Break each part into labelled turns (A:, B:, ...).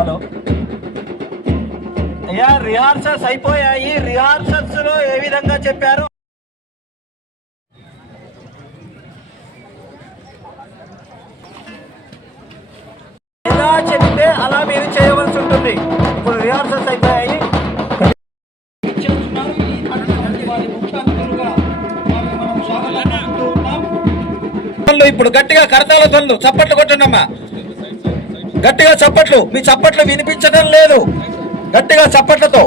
A: Hello. అయ్యా rehearsals అయిపోయాయి. రిహార్సల్స్లో ఏ విధంగా చెప్పారు? ఎలా చెప్తే అలా మీరు చేయవలసి ఉంటుంది. ఇప్పుడు రిహార్సల్స్ అయిపోయాయి. ఇప్పుడు గట్టిగా కరతాల ధ్వనులు చప్పట్లు కొట్టండమ్మా. గట్టిగా చప్పట్లు మీ చప్పట్లు వినిపించడం లేదు. గట్టిగా చప్పట్లతో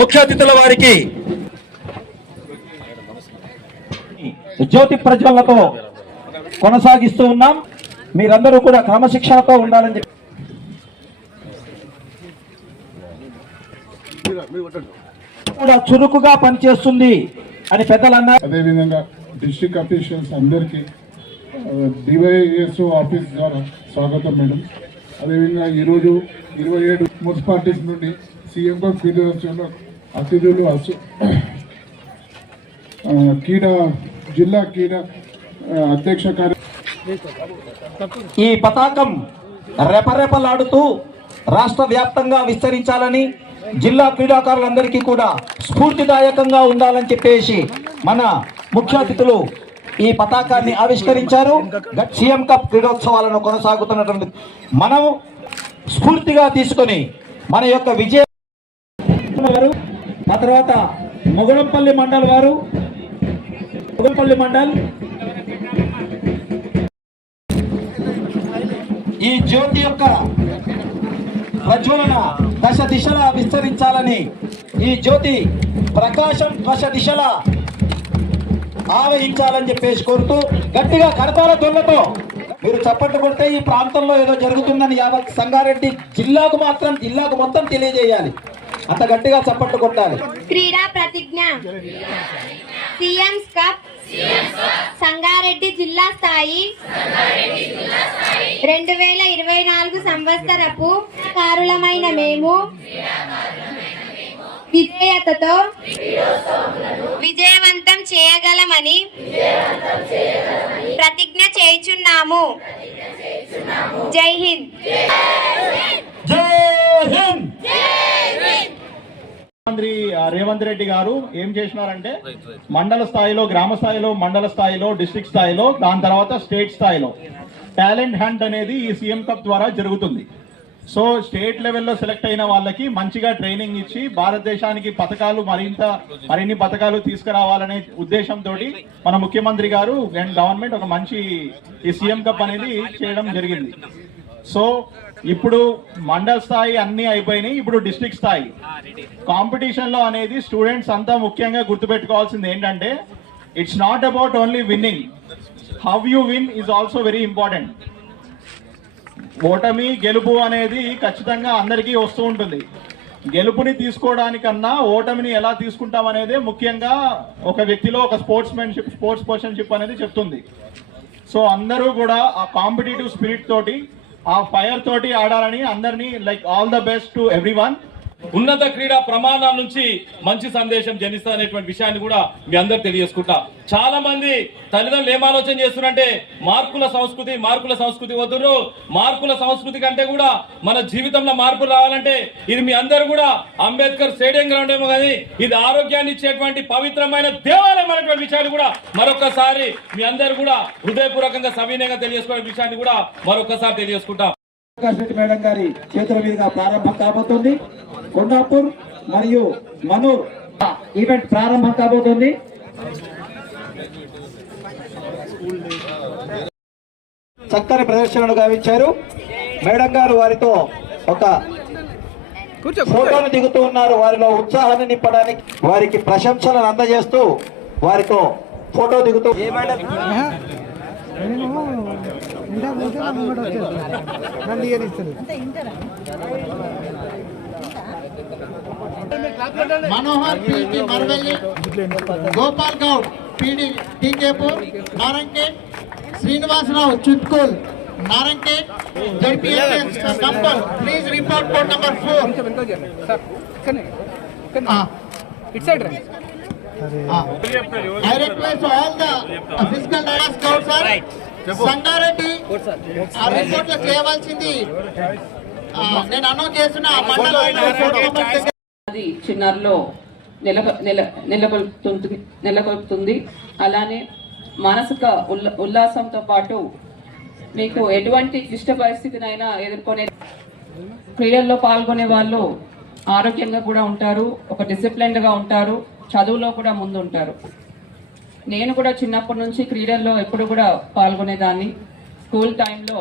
A: ముఖ్య అతిథుల వారికి జ్యోతి ప్రజ్వలతో కొనసాగిస్తూ ఉన్నాం. మీరందరూ కూడా క్రమశిక్షణతో ఉండాలని చెప్పి కూడా చురుకుగా పనిచేస్తుంది అని పెద్దలు అన్నారు
B: అదేవిధంగా డిస్ట్రిక్ట్ అఫీషియల్స్ అందరికీ డివైఎస్ ఆఫీస్ ద్వారా స్వాగతం మేడం. అదేవిధంగా ఈరోజు ఇరవై ఏడు మున్సిపాలిటీస్ నుండి సీఎంగా క్రీడోత్సవంలో అతిథులు అసు క్రీడా జిల్లా క్రీడా అధ్యక్ష కార్య
A: ఈ పతాకం రెపరెపలాడుతూ రాష్ట్ర వ్యాప్తంగా విస్తరించాలని జిల్లా క్రీడాకారులందరికీ కూడా స్ఫూర్తిదాయకంగా ఉండాలని చెప్పేసి మన ముఖ్య అతిథులు ఈ పతాకాన్ని ఆవిష్కరించారు. సీఎం కప్ క్రీడోత్సవాలను కొనసాగుతున్నటువంటి మనం స్ఫూర్తిగా తీసుకొని మన యొక్క విజయ ఆ తర్వాత మొగడంపల్లి మండల్ గారు మొగడంపల్లి మండల్. ఈ జ్యోతి యొక్క ప్రజ్వలన దశ దిశలా విస్తరించాలని ఈ జ్యోతి ప్రకాశం దశ దిశలా ఆవహించాలని చెప్పేసి కోరుతూ గట్టిగా కడతాల దొల్లతో మీరు చప్పట్లు కొడితే ఈ ప్రాంతంలో ఏదో జరుగుతుందని యావత్ సంగారెడ్డి జిల్లాకు మాత్రం జిల్లాకు మొత్తం తెలియజేయాలి. అంత గట్టిగా చప్పట్లు కొట్టాలి.
C: క్రీడా ప్రతిజ్ఞ. CMs cup. సంగారెడ్డి జిల్లా స్థాయి. రెండు వేల ఇరవై నాలుగు సంవత్సరపు కారులమైన మేము విధేయతతో విజయవంత చేయగలమని ప్రతిజ్ఞ చేయుచున్నాము. జై హింద్.
A: జై హింద్
D: ముఖ్యమంత్రి ఆ, రేవంత్ రెడ్డి గారు ఏం చేసినారంటే మండల స్థాయిలో గ్రామ స్థాయిలో మండల స్థాయిలో డిస్ట్రిక్ట్ స్థాయిలో దాని తర్వాత స్టేట్ స్థాయిలో. టాలెంట్ హంట్ అనేది ఈ సీఎం కప్ ద్వారా జరుగుతుంది. సో స్టేట్ లెవెల్లో సెలెక్ట్ అయిన వాళ్ళకి మంచిగా ట్రైనింగ్ ఇచ్చి భారతదేశానికి పథకాలు మరింత మరిన్ని పథకాలు తీసుకురావాలనే ఉద్దేశంతో మన ముఖ్యమంత్రి గారు అండ్ గవర్నమెంట్ ఒక మంచి ఈ సీఎం కప్ అనేది చేయడం జరిగింది. సో ఇప్పుడు మండల్ స్థాయి అన్ని అయిపోయినాయి ఇప్పుడు డిస్ట్రిక్ట్ స్థాయి. కాంపిటీషన్లో అనేది స్టూడెంట్స్ అంతా ముఖ్యంగా గుర్తుపెట్టుకోవాల్సింది ఏంటంటే it's not about only winning how you win is also very important ఓటమి గెలుపు అనేది ఖచ్చితంగా అందరికీ వస్తూ ఉంటుంది. గెలుపుని తీసుకోవడానికన్నా ఓటమిని ఎలా తీసుకుంటాం అనేది ముఖ్యంగా ఒక వ్యక్తిలో ఒక స్పోర్ట్స్ మెన్షిప్ స్పోర్ట్స్ పర్సన్షిప్ అనేది చెప్తుంది. సో అందరూ కూడా ఆ కాంపిటేటివ్ స్పిరిట్ తోటి ఆ ఫైర్ తోటి ఆడాలని అందరినీ like all the best to everyone
E: ఉన్నత క్రీడా ప్రమాణాల నుంచి మంచి సందేశం జనిస్తా అనేటువంటి విషయాన్ని కూడా మీ అందరు తెలియజేసుకుంటా. చాలా మంది తల్లిదండ్రులు ఏం ఆలోచన చేస్తున్నారంటే మార్కుల సంస్కృతి మార్కుల సంస్కృతి వద్దురు మార్కుల సంస్కృతి కంటే కూడా మన జీవితంలో మార్పులు రావాలంటే ఇది మీ అందరూ కూడా అంబేద్కర్ స్టేడియం గ్రౌండ్ ఏమో కానీ ఇది ఆరోగ్యాన్ని ఇచ్చేటువంటి పవిత్రమైన దేవాలయం అనేటువంటి విషయాన్ని కూడా మరొకసారి మీ అందరు కూడా హృదయపూర్వకంగా సవినయంగా తెలియజేసుకునే విషయాన్ని కూడా మరొకసారి తెలియజేసుకుంటాం.
A: మేడం గారి చేతుల మీదుగా ప్రారంభం కాబోతుంది. కొండాపూర్ మరియు మనూర్ ఈవెంట్ ప్రారంభం కాబోతుంది. చక్కని ప్రదర్శనలు గావించారు. మేడం గారు వారితో ఒక ఫోటోను దిగుతూ ఉన్నారు. వారిలో ఉత్సాహాన్ని నింపడానికి వారికి ప్రశంసలను అందజేస్తూ వారితో ఫోటో దిగుతూ ఏ madam?
F: Manohar PT Maravelli Gopal Goud PD Tekapur Narayankhed Srinivasarao Chutkul Narayankhed ZPS Kampal please report code number four. I request all the physical data scouts sir. Sangareddy ఆ రిపోర్ట్లు చేయవలసింది. నేను అనౌన్స్ చేస్తున్న ఆ మండలం
G: అది చిన్నారులో నెల నెలకొల్పుతుంది నెలకొల్పుతుంది అలానే మానసిక ఉల్ల ఉల్లాసంతో పాటు మీకు ఎటువంటి క్లిష్ట పరిస్థితినైనా ఎదుర్కొనే క్రీడల్లో పాల్గొనే వాళ్ళు ఆరోగ్యంగా కూడా ఉంటారు ఒక డిసిప్లిన్డ్గా ఉంటారు చదువులో కూడా ముందు ఉంటారు నేను కూడా చిన్నప్పటి నుంచి క్రీడల్లో ఎప్పుడు కూడా పాల్గొనేదాన్ని. స్కూల్ టైంలో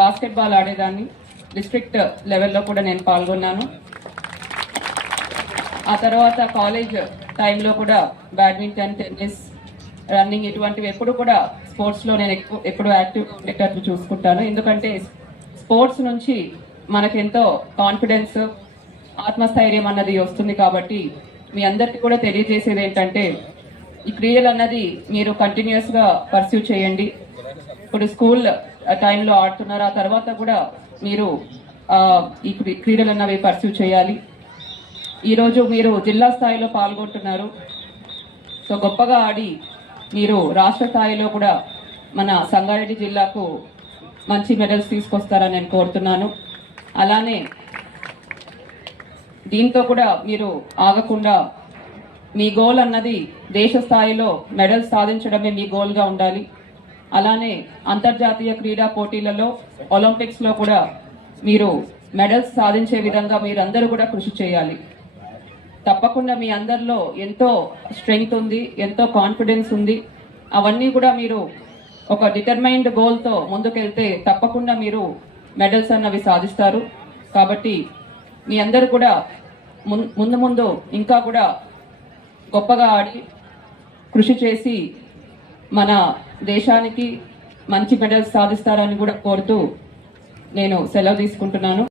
G: బాస్కెట్బాల్ ఆడేదాన్ని. డిస్ట్రిక్ట్ లెవెల్లో కూడా నేను పాల్గొన్నాను. ఆ తర్వాత కాలేజ్ టైంలో కూడా బ్యాడ్మింటన్ టెన్నిస్ రన్నింగ్ ఇటువంటివి ఎప్పుడు కూడా స్పోర్ట్స్లో నేను ఎక్కువ ఎప్పుడు యాక్టివ్ ఉండేటట్లు చూసుకుంటాను. ఎందుకంటే స్పోర్ట్స్ నుంచి మనకెంతో కాన్ఫిడెన్స్ ఆత్మస్థైర్యం అన్నది వస్తుంది కాబట్టి మీ అందరికీ కూడా తెలియజేసేది ఏంటంటే ఈ క్రీడలు అన్నది మీరు కంటిన్యూస్గా పర్సూ చేయండి. ఇప్పుడు స్కూల్ టైంలో ఆడుతున్నారు. ఆ తర్వాత కూడా మీరు ఈ క్రీడలు అన్నవి పర్సూ చేయాలి. ఈరోజు మీరు జిల్లా స్థాయిలో పాల్గొంటున్నారు. సో గొప్పగా ఆడి మీరు రాష్ట్ర స్థాయిలో కూడా మన సంగారెడ్డి జిల్లాకు మంచి మెడల్స్ తీసుకొస్తారని నేను కోరుతున్నాను. అలానే దీంతో కూడా మీరు ఆగకుండా మీ గోల్ అన్నది దేశ స్థాయిలో మెడల్స్ సాధించడమే మీ గోల్గా ఉండాలి. అలానే అంతర్జాతీయ క్రీడా పోటీలలో ఒలింపిక్స్లో కూడా మీరు మెడల్స్ సాధించే విధంగా మీరందరూ కూడా కృషి చేయాలి. తప్పకుండా మీ అందరిలో ఎంతో స్ట్రెంగ్త్ ఉంది ఎంతో కాన్ఫిడెన్స్ ఉంది. అవన్నీ కూడా మీరు ఒక డిటర్మైన్డ్ గోల్తో ముందుకెళ్తే తప్పకుండా మీరు మెడల్స్ అన్నవి సాధిస్తారు. కాబట్టి మీ అందరు కూడా ముందు ముందు ఇంకా కూడా గొప్పగా ఆడి కృషి చేసి మన దేశానికి మంచి మెడల్స్ సాధిస్తారని కూడా కోరుతూ నేను సెలవు తీసుకుంటున్నాను.